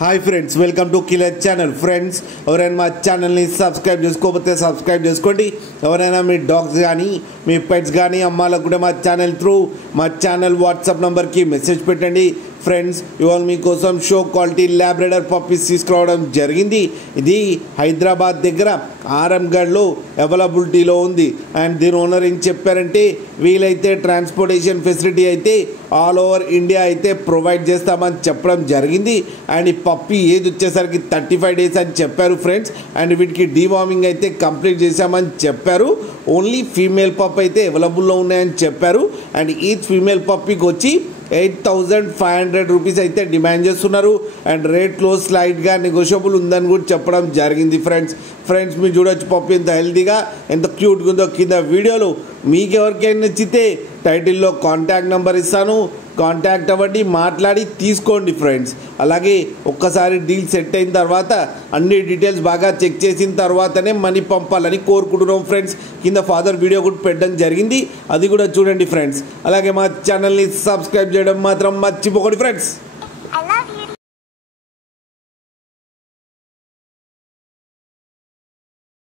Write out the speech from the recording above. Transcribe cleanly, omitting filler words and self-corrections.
Hi friends, welcome to killer channel. Friends, ఎవరైనా మా ఛానల్ని సబ్స్క్రైబ్ చేసుకోకపోతే సబ్స్క్రైబ్ చేసుకోండి. ఎవరైనా మీ డాగ్స్ కానీ మీ పెట్స్ కానీ అమ్మాలకు కూడా మా ఛానల్ వాట్సాప్ నెంబర్కి మెసేజ్ పెట్టండి. ఫ్రెండ్స్, ఇవాళ మీకోసం షో క్వాలిటీ ల్యాబ్రెడర్ పప్పీస్ తీసుకురావడం జరిగింది. ఇది హైదరాబాద్ దగ్గర ఆరంగఢ్లో అవైలబిలిటీలో ఉంది. అండ్ దీని ఓనర్ ఏం చెప్పారంటే, వీలైతే ట్రాన్స్పోర్టేషన్ ఫెసిలిటీ అయితే ఆల్ ఓవర్ ఇండియా అయితే ప్రొవైడ్ చేస్తామని చెప్పడం జరిగింది. అండ్ ఈ పప్పీ ఏజ్ వచ్చేసరికి 35 days అని చెప్పారు ఫ్రెండ్స్. అండ్ వీటికి డీవార్మింగ్ అయితే కంప్లీట్ చేశామని చెప్పారు. ఓన్లీ ఫీమేల్ పప్ అయితే అవైలబుల్లో ఉన్నాయని చెప్పారు. అండ్ ఈచ్ ఫీమేల్ పప్పీకి వచ్చి 8,500 రూపీస్ అయితే డిమాండ్ చేస్తున్నారు. అండ్ రేట్లో స్లైడ్గా నెగోషియబుల్ ఉందని కూడా చెప్పడం జరిగింది. ఫ్రెండ్స్ మీరు చూడొచ్చు పప్పి ఎంత హెల్తీగా ఎంత క్యూట్గా ఉందో. కింద వీడియోలో మీకు ఎవరికైనా నచ్చితే టైటిల్లో కాంటాక్ట్ నెంబర్ ఇస్తాను, కాంటాక్ట్ అవ్వండి, మాట్లాడి తీసుకోండి ఫ్రెండ్స్. అలాగే ఒక్కసారి డీల్ సెట్ అయిన తర్వాత అన్ని డీటెయిల్స్ బాగా చెక్ చేసిన తర్వాతనే మనీ పంపాలని కోరుకుంటున్నాం ఫ్రెండ్స్. కింద ఫాదర్ వీడియో కూడా పెట్టడం జరిగింది, అది కూడా చూడండి ఫ్రెండ్స్. అలాగే మా ఛానల్ని సబ్స్క్రైబ్ చేయడం మాత్రం మర్చిపోకండి ఫ్రెండ్స్.